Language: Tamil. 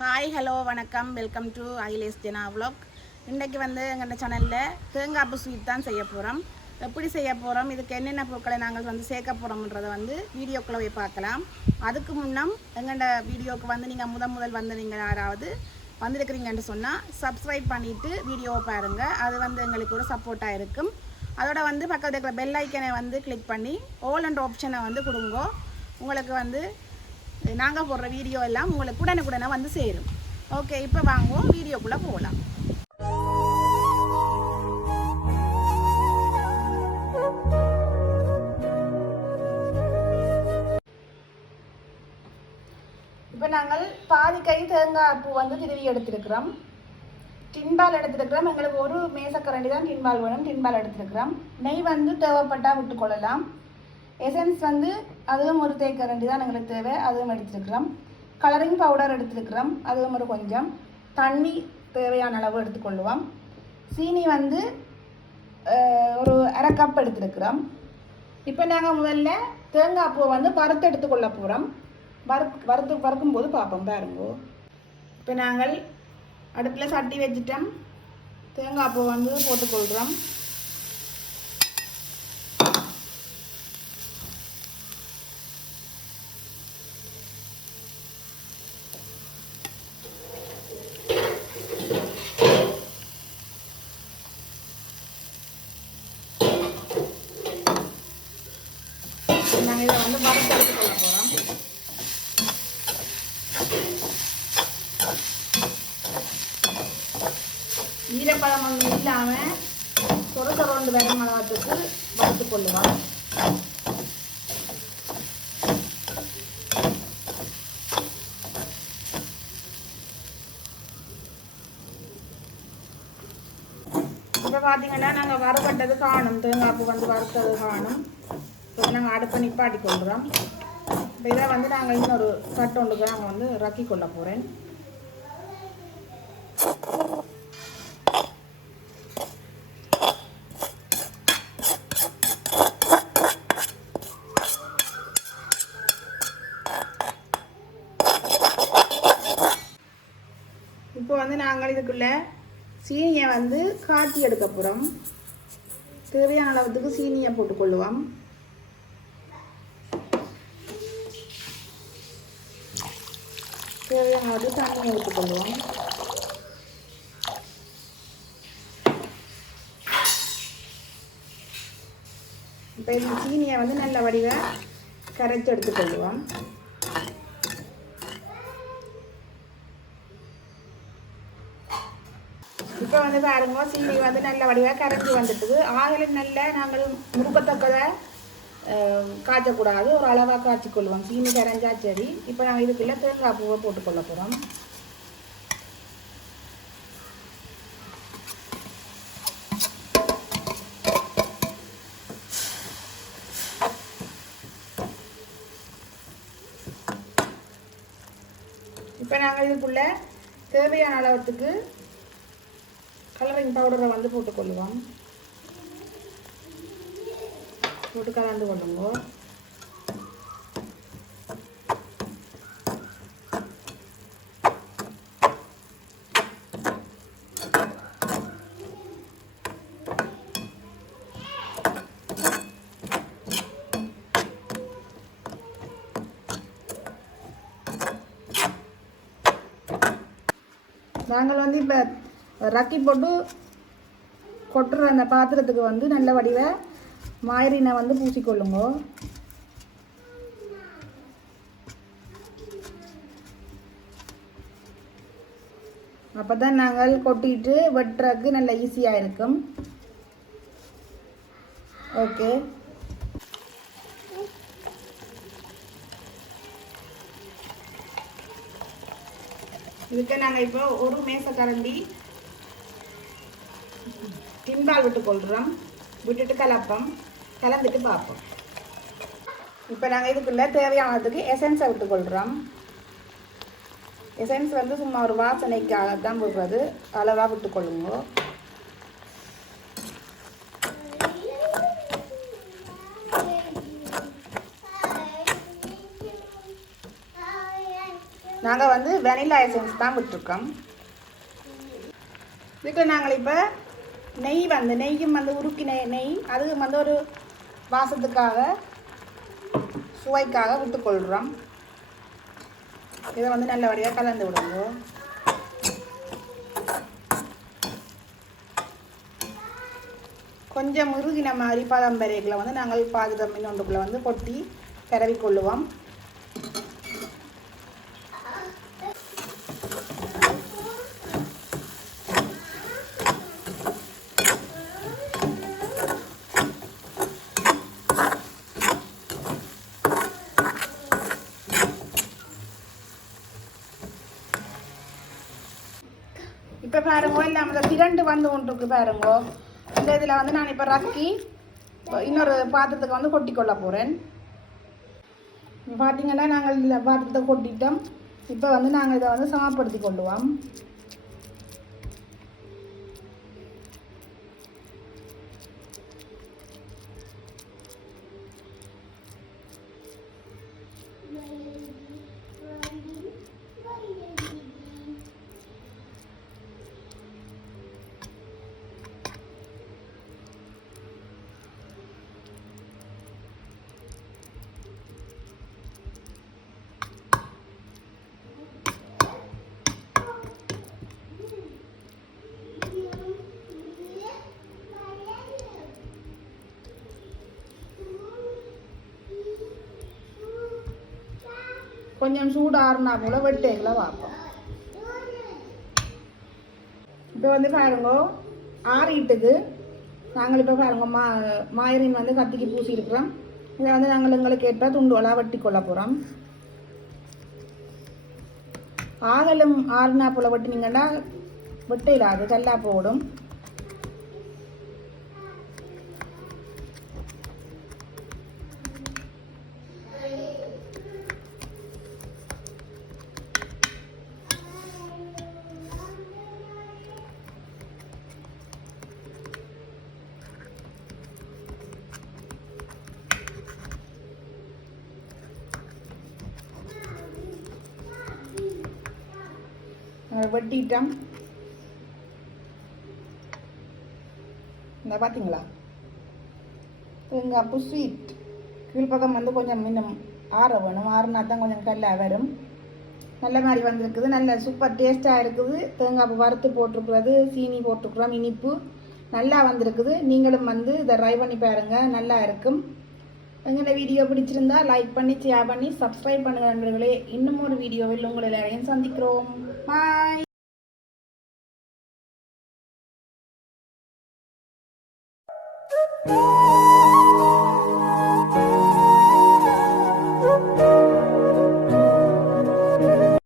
ஹாய் ஹலோ வணக்கம். வெல்கம் டு ஐலேஸ் ஜெனா vlog. இன்றைக்கு வந்து எங்கள் சேனலில் தேங்காப்பு ஸ்வீட் தான் செய்ய போகிறோம் எப்படி செய்ய போகிறோம் இதுக்கு என்னென்ன பொருட்களை நாங்கள் வந்து சேர்க்க போகிறோம்ன்றதை வந்து வீடியோக்குள்ளே போய் பார்க்கலாம். அதுக்கு முன்னம் எங்கள்ட வீடியோவுக்கு வந்து நீங்கள் முதன் முதல் வந்து நீங்கள் யாராவது வந்திருக்கிறீங்கன்னு சொன்னால் சப்ஸ்கிரைப் பண்ணிவிட்டு வீடியோவை பாருங்கள் அது வந்து எங்களுக்கு ஒரு சப்போர்ட்டாக இருக்கும். அதோட வந்து பக்கத்தில் இருக்கிற பெல் ஐக்கனை வந்து கிளிக் பண்ணி ஓல் அண்ட் ஆப்ஷனை வந்து கொடுங்கோ. உங்களுக்கு வந்து நாங்கள் போடுற வீடியோ எல்லாம் உங்களுக்கு உடனுக்குடனே வந்து சேரும். ஓகே இப்போ வாங்குவோம். வீடியோக்குள்ளே போகலாம் இப்போ நாங்கள் பாதி கை தேங்காய் பூ வந்து திருவி எடுத்திருக்கிறோம். டின்பால் எடுத்திருக்கிறோம். எங்களுக்கு ஒரு மேசக்கரண்டி தான் டின்பால் வேணும். டின்பால் எடுத்திருக்கிறோம். நெய் வந்து தேவைப்பட்டால் விட்டுக்கொள்ளலாம். எசன்ஸ் வந்து அதுவும் ஒரு தேக்கரண்டி தான் எங்களுக்கு தேவை. அதுவும் எடுத்துருக்குறோம். கலரிங் பவுடர் எடுத்துருக்குறோம். அதுவும் ஒரு கொஞ்சம். தண்ணி தேவையான அளவு எடுத்துக்கொள்ளுவோம். சீனி வந்து ஒரு அரை கப் எடுத்திருக்கிறோம். இப்போ நாங்கள் முதல்ல தேங்காய் பூவை வந்து வறுத்து எடுத்துக்கொள்ள போகிறோம் வறுத்து வறுத்து வறுக்கும்போது பார்ப்போம் பாருங்க. இப்போ நாங்கள் அடுப்பில் சட்டி வச்சுட்டோம். தேங்காய் பூ வந்து போட்டுக்கொள்கிறோம் நாங்கள் இதை வந்து வறுத்து எடுத்துக்கொள்ள போகிறோம் ஈரப்பழம் ஒன்றும் இல்லாமல் சொர சொரண்டு வரும் அளவுக்கு வறுத்து கொள்ளுவோம் இப்போ பார்த்தீங்கன்னா நாங்கள் வறுபட்டது காணும். தேங்காய்ப்பு வந்து வறுத்தது காணும். இப்போ நாங்கள் அடுப்பை நிப்பாட்டி கொள்கிறோம் இப்போ இதை வந்து நாங்கள் இன்னொரு தட்டு ஒன்றுக்கு நாங்கள் வந்து ரக்கி கொள்ள போகிறேன் இப்போ வந்து நாங்கள் இதுக்குள்ள சீனியை வந்து காட்டி எடுக்க போகிறோம் தேவையான அளவுக்கு சீனியை போட்டுக்கொள்ளுவோம் தேவையான அளவு தண்ணியை ஊற்றிக்கொள்ளுவோம் இப்போ இந்த சீனியை வந்து நல்ல வடிவ கரைச்சி எடுத்துக்கொள்வோம். இப்போ வந்து பாருங்க சீனி வந்து நல்ல வடிவாக கரைச்சி வந்துட்டுது. ஆகலும் நல்ல நாங்கள் முறுக்கத்தக்கதை காய்ச்சக்கூடாது ஒரு அளவாக காய்ச்சிக்கொள்வோம். சீனி கரைஞ்சா சரி. இப்போ நாங்கள் இதுக்குள்ளே தேங்காய் பூவை போட்டுக்கொள்ள போகிறோம் இப்போ நாங்கள் இதுக்குள்ள தேவையான அளவுக்கு கலரிங் பவுடரை வந்து போட்டுக்கொள்வோம். போட்டு கலந்து கொள்ளுங்க. நாங்கள் வந்து இப்போ ரக்கி போட்டு கொட்டுற அந்த பாத்திரத்துக்கு வந்து நல்ல வடிவை மாயரினை வந்து பூசிக்கொள்ளுங்க. அப்போ தான் நாங்கள் கொட்டிட்டு வெட்டுறதுக்கு நல்ல ஈஸியாக இருக்கும். ஓகே இதுக்கு நாங்கள் இப்போ ஒரு மேசக்கரண்டி டின்பால் விட்டு கொள்கிறோம் விட்டுட்டு கலப்பம். கலந்துட்டு பார்ப்போம். இப்போ நாங்கள் இதுக்குள்ளே தேவையானதுக்கு எசன்ஸை விட்டு கொள்கிறோம் எசன்ஸ் வந்து சும்மா ஒரு வாசனைக்காக தான் விடுறது அளவாக விட்டுக்கொள்ளுங்க. நாங்கள் வந்து வெனிலா எசன்ஸ் தான் விட்டுருக்கோம். இதுக்கு நாங்கள் இப்போ நெய் வந்து நெய்யும் வந்து உருக்கி நெய் நெய் அதுவும் வந்து ஒரு வாசத்துக்காக சுவைக்காக விட்டுக்கொள்கிறோம் இதை வந்து நல்லபடியாக கலந்து விடுங்க. கொஞ்சம் முருகின மாதிரி பதம் வந்து நாங்கள் பாகுதம் ஒன்றுக்குள்ளே வந்து கொட்டி பரவி பாருங்கோ இந்த அந்த திரண்டு வந்து ஒன்றுக்கு பாருங்க. இந்த இதில் வந்து நான் இப்போ ரக்கி இன்னொரு பாத்திரத்துக்கு வந்து கொட்டி கொள்ள போகிறேன் பார்த்தீங்கன்னா நாங்கள் இந்த பாத்திரத்தை கொட்டிட்டோம். இப்போ வந்து நாங்கள் இதை வந்து சமப்படுத்தி கொள்ளுவோம். கொஞ்சம் சூடாறுனா போல வெட்டைகளை பார்ப்போம். இப்போ வந்து பாருங்க ஆறிட்டுக்கு நாங்கள் இப்போ பாருங்க மா மாயரின் வந்து கத்திக்கு பூசி இருக்கிறோம் இதை வந்து நாங்கள் எங்களுக்கு ஏற்ற துண்டுவலா வெட்டி கொள்ள போகிறோம் ஆகலும் ஆறுனா போல் வெட்டினீங்கன்னா வெட்டையிலாது கல்லா போடும். வெட்டிட்டோம். இந்த பார்த்தீங்களா எங்கள் ஸ்வீட் கீழ்ப்பக்கம் வந்து கொஞ்சம் இன்னும் ஆற வேணும். ஆறுனா தான் கொஞ்சம் கல்லாக வரும். நல்ல மாதிரி வந்திருக்குது. நல்ல சூப்பர் டேஸ்ட்டாக இருக்குது. தேங்காய் வறுத்து போட்டிருக்கிறது. சீனி போட்டிருக்குறோம். இனிப்பு நல்லா வந்திருக்குது. நீங்களும் வந்து இதை ட்ரை பண்ணி பாருங்கள் நல்லா இருக்கும். எங்களோட வீடியோ பிடிச்சிருந்தா லைக் பண்ணி ஷேர் பண்ணி சப்ஸ்கிரைப் பண்ணுங்கள் நண்பர்களே. இன்னும் ஒரு வீடியோவில் உங்களை எல்லாரையும் சந்திக்கிறோம். பாய் Thank